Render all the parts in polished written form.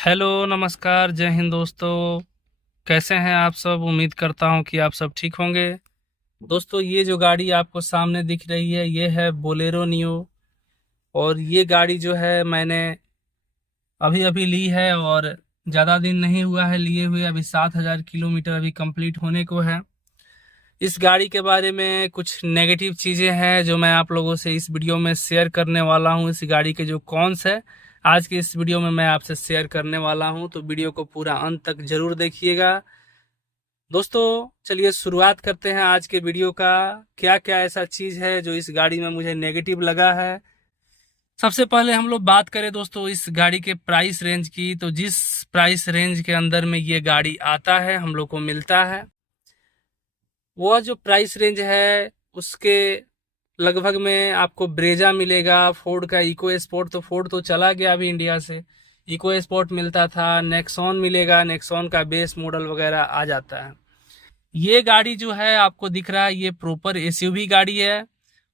Hello नमस्कार जय हिंद दोस्तों। कैसे हैं आप सब? उम्मीद करता हूं कि आप सब ठीक होंगे। दोस्तों, ये जो गाड़ी आपको सामने दिख रही है ये है बोलेरो नियो। और ये गाड़ी जो है मैंने अभी अभी ली है और ज़्यादा दिन नहीं हुआ है लिए हुए। अभी 7,000 किलोमीटर अभी कंप्लीट होने को है। इस गाड़ी के बारे में कुछ नेगेटिव चीज़ें हैं जो मैं आप लोगों से इस वीडियो में शेयर करने वाला हूं। इस गाड़ी के जो कॉन्स है आज के इस वीडियो में मैं आपसे शेयर करने वाला हूं, तो वीडियो को पूरा अंत तक जरूर देखिएगा। दोस्तों, चलिए शुरुआत करते हैं आज के वीडियो का। क्या क्या ऐसा चीज़ है जो इस गाड़ी में मुझे नेगेटिव लगा है। सबसे पहले हम लोग बात करें दोस्तों इस गाड़ी के प्राइस रेंज की, तो जिस प्राइस रेंज के अंदर में ये गाड़ी आता है हम लोग को मिलता है, वह जो प्राइस रेंज है उसके लगभग में आपको ब्रेजा मिलेगा। फोर्ड का इको स्पोर्ट, तो फोर्ड तो चला गया अभी इंडिया से। इको स्पोर्ट मिलता था, नेक्सॉन मिलेगा, नेक्सॉन का बेस मॉडल वगैरह आ जाता है। ये गाड़ी जो है आपको दिख रहा है ये प्रॉपर एसयूवी गाड़ी है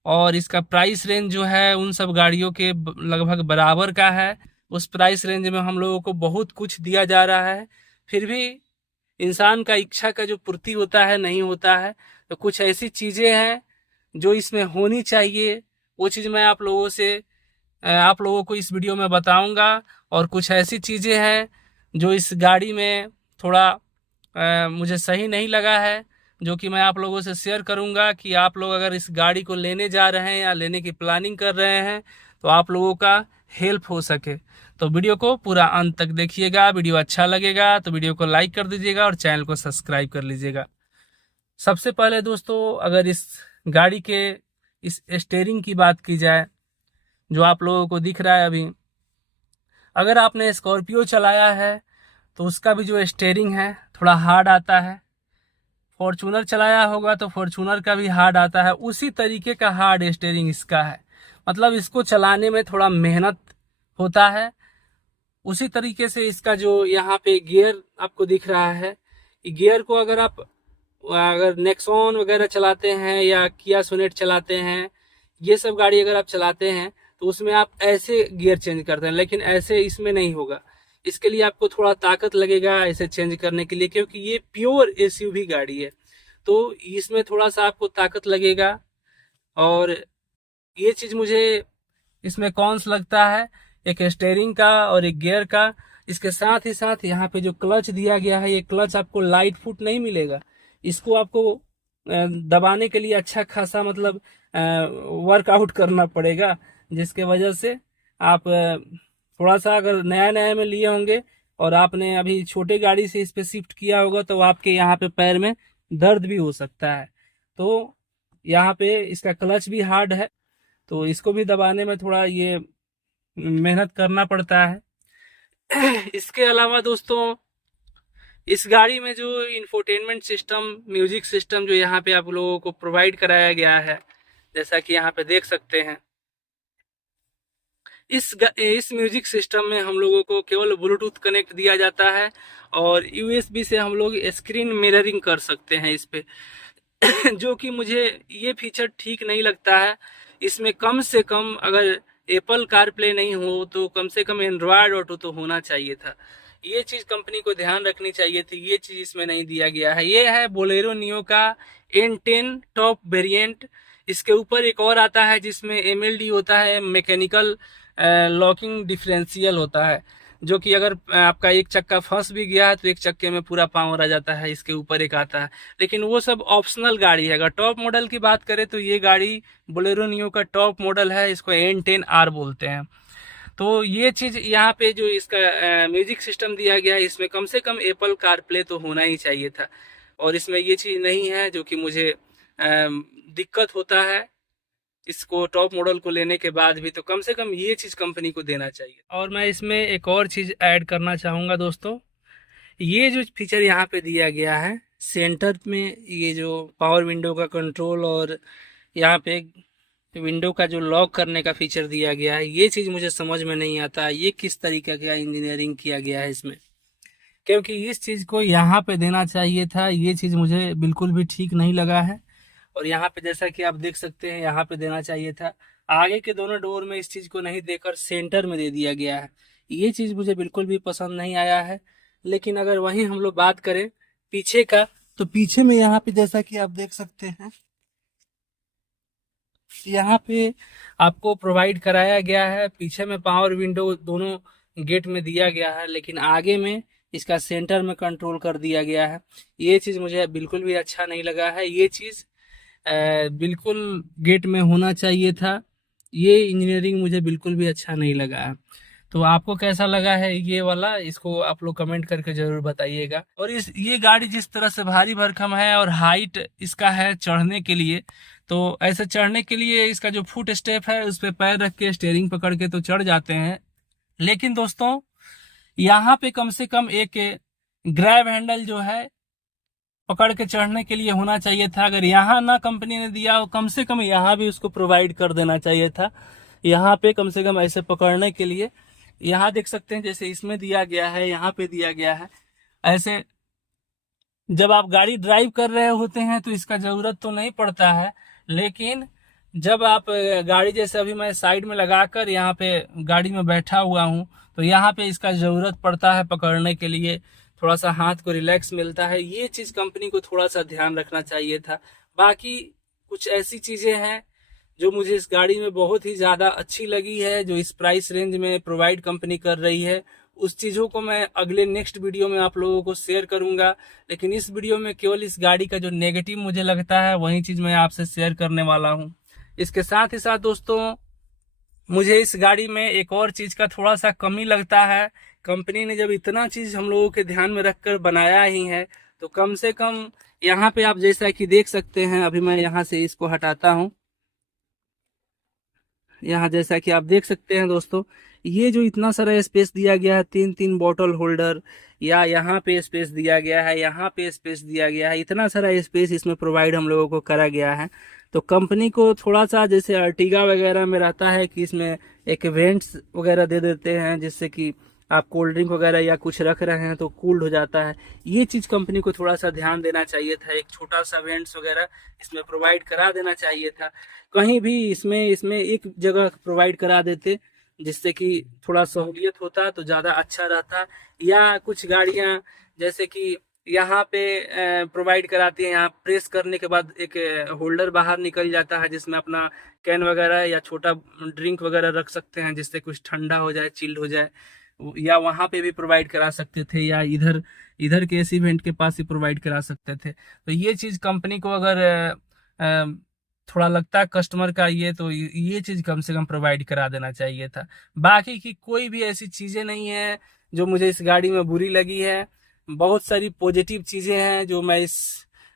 और इसका प्राइस रेंज जो है उन सब गाड़ियों के लगभग बराबर का है। उस प्राइस रेंज में हम लोगों को बहुत कुछ दिया जा रहा है, फिर भी इंसान का इच्छा का जो पूर्ति होता है नहीं होता है। तो कुछ ऐसी चीज़ें हैं जो इसमें होनी चाहिए, वो चीज़ मैं आप लोगों को इस वीडियो में बताऊंगा। और कुछ ऐसी चीज़ें हैं जो इस गाड़ी में थोड़ा मुझे सही नहीं लगा है, जो कि मैं आप लोगों से शेयर करूंगा कि आप लोग अगर इस गाड़ी को लेने जा रहे हैं या लेने की प्लानिंग कर रहे हैं तो आप लोगों का हेल्प हो सके। तो वीडियो को पूरा अंत तक देखिएगा। वीडियो अच्छा लगेगा तो वीडियो को लाइक कर दीजिएगा और चैनल को सब्सक्राइब कर लीजिएगा। सबसे पहले दोस्तों, अगर इस गाड़ी के इस स्टीयरिंग की बात की जाए जो आप लोगों को दिख रहा है अभी, अगर आपने स्कॉर्पियो चलाया है तो उसका भी जो स्टीयरिंग है थोड़ा हार्ड आता है। फॉर्चूनर चलाया होगा तो फॉर्चूनर का भी हार्ड आता है, उसी तरीके का हार्ड स्टीयरिंग इसका है। मतलब इसको चलाने में थोड़ा मेहनत होता है। उसी तरीके से इसका जो यहाँ पे गियर आपको दिख रहा है, गियर को अगर नेक्सॉन वगैरह चलाते हैं या किया सोनेट चलाते हैं, ये सब गाड़ी अगर आप चलाते हैं तो उसमें आप ऐसे गियर चेंज करते हैं, लेकिन ऐसे इसमें नहीं होगा। इसके लिए आपको थोड़ा ताकत लगेगा ऐसे चेंज करने के लिए, क्योंकि ये प्योर एसयूवी गाड़ी है तो इसमें थोड़ा सा आपको ताकत लगेगा। और ये चीज़ मुझे इसमें कौनस लगता है, एक स्टीयरिंग का और एक गियर का। इसके साथ ही साथ यहाँ पे जो क्लच दिया गया है, ये क्लच आपको लाइट फुट नहीं मिलेगा। इसको आपको दबाने के लिए अच्छा खासा मतलब वर्कआउट करना पड़ेगा, जिसके वजह से आप थोड़ा सा अगर नया नया में लिए होंगे और आपने अभी छोटे गाड़ी से इस पे शिफ्ट किया होगा तो आपके यहाँ पे पैर में दर्द भी हो सकता है। तो यहाँ पे इसका क्लच भी हार्ड है, तो इसको भी दबाने में थोड़ा ये मेहनत करना पड़ता है। इसके अलावा दोस्तों, इस गाड़ी में जो इंफोटेनमेंट सिस्टम, म्यूजिक सिस्टम जो यहाँ पे आप लोगों को प्रोवाइड कराया गया है, जैसा कि यहाँ पे देख सकते हैं, इस म्यूजिक सिस्टम में हम लोगों को केवल ब्लूटूथ कनेक्ट दिया जाता है और यूएसबी से हम लोग स्क्रीन मिररिंग कर सकते हैं इस पे। जो कि मुझे ये फीचर ठीक नहीं लगता है। इसमें कम से कम अगर एप्पल कार प्ले नहीं हो तो कम से कम एंड्रॉयड ऑटो तो होना चाहिए था। ये चीज़ कंपनी को ध्यान रखनी चाहिए थी, ये चीज़ इसमें नहीं दिया गया है। ये है बोलेरो नियो का N10 टॉप वेरिएंट। इसके ऊपर एक और आता है जिसमें MLD होता है, मैकेनिकल लॉकिंग डिफरेंशियल होता है, जो कि अगर आपका एक चक्का फंस भी गया है तो एक चक्के में पूरा पावर आ जाता है। इसके ऊपर एक आता है, लेकिन वो सब ऑप्शनल गाड़ी है। अगर टॉप मॉडल की बात करें तो ये गाड़ी बोलेरो नियो का टॉप मॉडल है, इसको N10R बोलते हैं। तो ये चीज़ यहाँ पे जो इसका म्यूजिक सिस्टम दिया गया है, इसमें कम से कम एप्पल कार प्ले तो होना ही चाहिए था, और इसमें ये चीज़ नहीं है, जो कि मुझे दिक्कत होता है इसको टॉप मॉडल को लेने के बाद भी। तो कम से कम ये चीज़ कंपनी को देना चाहिए। और मैं इसमें एक और चीज़ ऐड करना चाहूँगा दोस्तों, ये जो फीचर यहाँ पे दिया गया है सेंटर में, ये जो पावर विंडो का कंट्रोल और यहाँ पे विंडो का जो लॉक करने का फीचर दिया गया है, ये चीज़ मुझे समझ में नहीं आता ये किस तरीके का इंजीनियरिंग किया गया है इसमें, क्योंकि इस चीज़ को यहाँ पे देना चाहिए था। ये चीज़ मुझे बिल्कुल भी ठीक नहीं लगा है। और यहाँ पे जैसा कि आप देख सकते हैं यहाँ पे देना चाहिए था। आगे के दोनों डोर में इस चीज़ को नहीं देकर सेंटर में दे दिया गया है। ये चीज़ मुझे बिल्कुल भी पसंद नहीं आया है। लेकिन अगर वहीं हम लोग बात करें पीछे का, तो पीछे में यहाँ पे जैसा कि आप देख सकते हैं, यहाँ पे आपको प्रोवाइड कराया गया है। पीछे में पावर विंडो दोनों गेट में दिया गया है, लेकिन आगे में इसका सेंटर में कंट्रोल कर दिया गया है। ये चीज़ मुझे बिल्कुल भी अच्छा नहीं लगा है। ये चीज़ बिल्कुल गेट में होना चाहिए था। ये इंजीनियरिंग मुझे बिल्कुल भी अच्छा नहीं लगा है। तो आपको कैसा लगा है ये वाला, इसको आप लोग कमेंट करके जरूर बताइएगा। और ये गाड़ी जिस तरह से भारी भरकम है और हाइट इसका है चढ़ने के लिए, तो ऐसे चढ़ने के लिए इसका जो फुट स्टेप है उस पे पैर रख के स्टेयरिंग पकड़ के तो चढ़ जाते हैं। लेकिन दोस्तों यहाँ पे कम से कम एक ग्रैब हैंडल जो है पकड़ के चढ़ने के लिए होना चाहिए था। अगर यहाँ ना कंपनी ने दिया, कम से कम यहाँ भी उसको प्रोवाइड कर देना चाहिए था। यहाँ पे कम से कम ऐसे पकड़ने के लिए, यहाँ देख सकते हैं जैसे इसमें दिया गया है, यहाँ पे दिया गया है। ऐसे जब आप गाड़ी ड्राइव कर रहे होते हैं तो इसका जरूरत तो नहीं पड़ता है, लेकिन जब आप गाड़ी, जैसे अभी मैं साइड में लगाकर यहाँ पे गाड़ी में बैठा हुआ हूँ, तो यहाँ पे इसका जरूरत पड़ता है पकड़ने के लिए, थोड़ा सा हाथ को रिलैक्स मिलता है। ये चीज कंपनी को थोड़ा सा ध्यान रखना चाहिए था। बाकी कुछ ऐसी चीजें हैं जो मुझे इस गाड़ी में बहुत ही ज्यादा अच्छी लगी है, जो इस प्राइस रेंज में प्रोवाइड कंपनी कर रही है। उस चीजों को मैं अगले नेक्स्ट वीडियो में आप लोगों को शेयर करूंगा। लेकिन इस वीडियो में केवल इस गाड़ी का जो नेगेटिव मुझे लगता है वही चीज मैं आपसे शेयर करने वाला हूं। इसके साथ ही साथ दोस्तों, मुझे इस गाड़ी में एक और चीज का थोड़ा सा कमी लगता है। कंपनी ने जब इतना चीज हम लोगों के ध्यान में रखकर बनाया ही है, तो कम से कम यहाँ पे आप जैसा कि देख सकते हैं, अभी मैं यहाँ से इसको हटाता हूँ। यहाँ जैसा कि आप देख सकते हैं दोस्तों, ये जो इतना सारा स्पेस दिया गया है, 3-3 बॉटल होल्डर, या यहाँ पे स्पेस दिया गया है, यहाँ पे स्पेस दिया गया है, इतना सारा स्पेस इसमें प्रोवाइड हम लोगों को करा गया है। तो कंपनी को थोड़ा सा, जैसे अर्टिगा वगैरह में रहता है कि इसमें एक वेंट्स वगैरह दे देते हैं, जिससे कि आप कोल्ड ड्रिंक वगैरह या कुछ रख रहे हैं तो कूल्ड हो जाता है। ये चीज कंपनी को थोड़ा सा ध्यान देना चाहिए था, एक छोटा सा वेंट्स वगैरह इसमें प्रोवाइड करा देना चाहिए था। कहीं भी इसमें इसमें एक जगह प्रोवाइड करा देते, जिससे कि थोड़ा सहूलियत होता तो ज़्यादा अच्छा रहता। या कुछ गाड़ियां जैसे कि यहाँ पे प्रोवाइड कराती हैं, यहाँ प्रेस करने के बाद एक होल्डर बाहर निकल जाता है, जिसमें अपना कैन वगैरह या छोटा ड्रिंक वगैरह रख सकते हैं, जिससे कुछ ठंडा हो जाए, चिल्ड हो जाए। या वहाँ पे भी प्रोवाइड करा सकते थे, या इधर इधर के एसी वेंट के पास ही प्रोवाइड करा सकते थे। तो ये चीज़ कंपनी को अगर थोड़ा लगता है कस्टमर का ये, तो ये चीज कम से कम प्रोवाइड करा देना चाहिए था। बाकी की कोई भी ऐसी चीजें नहीं है जो मुझे इस गाड़ी में बुरी लगी है। बहुत सारी पॉजिटिव चीजें हैं जो मैं इस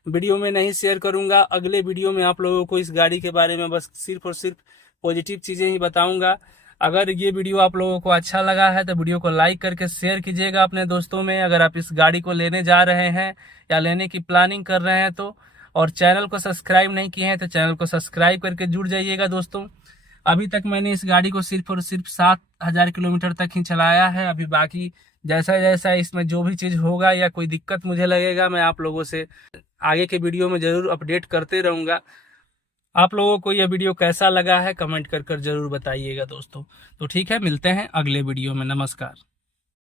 वीडियो में नहीं शेयर करूंगा। अगले वीडियो में आप लोगों को इस गाड़ी के बारे में बस सिर्फ और सिर्फ पॉजिटिव चीजें ही बताऊंगा। अगर ये वीडियो आप लोगों को अच्छा लगा है तो वीडियो को लाइक करके शेयर कीजिएगा अपने दोस्तों में, अगर आप इस गाड़ी को लेने जा रहे हैं या लेने की प्लानिंग कर रहे हैं तो। और चैनल को सब्सक्राइब नहीं किए हैं तो चैनल को सब्सक्राइब करके जुड़ जाइएगा दोस्तों। अभी तक मैंने इस गाड़ी को सिर्फ और सिर्फ 7,000 किलोमीटर तक ही चलाया है। अभी बाकी जैसा जैसा इसमें जो भी चीज़ होगा या कोई दिक्कत मुझे लगेगा, मैं आप लोगों से आगे के वीडियो में ज़रूर अपडेट करते रहूँगा। आप लोगों को यह वीडियो कैसा लगा है कमेंट कर जरूर बताइएगा दोस्तों। तो ठीक है, मिलते हैं अगले वीडियो में। नमस्कार।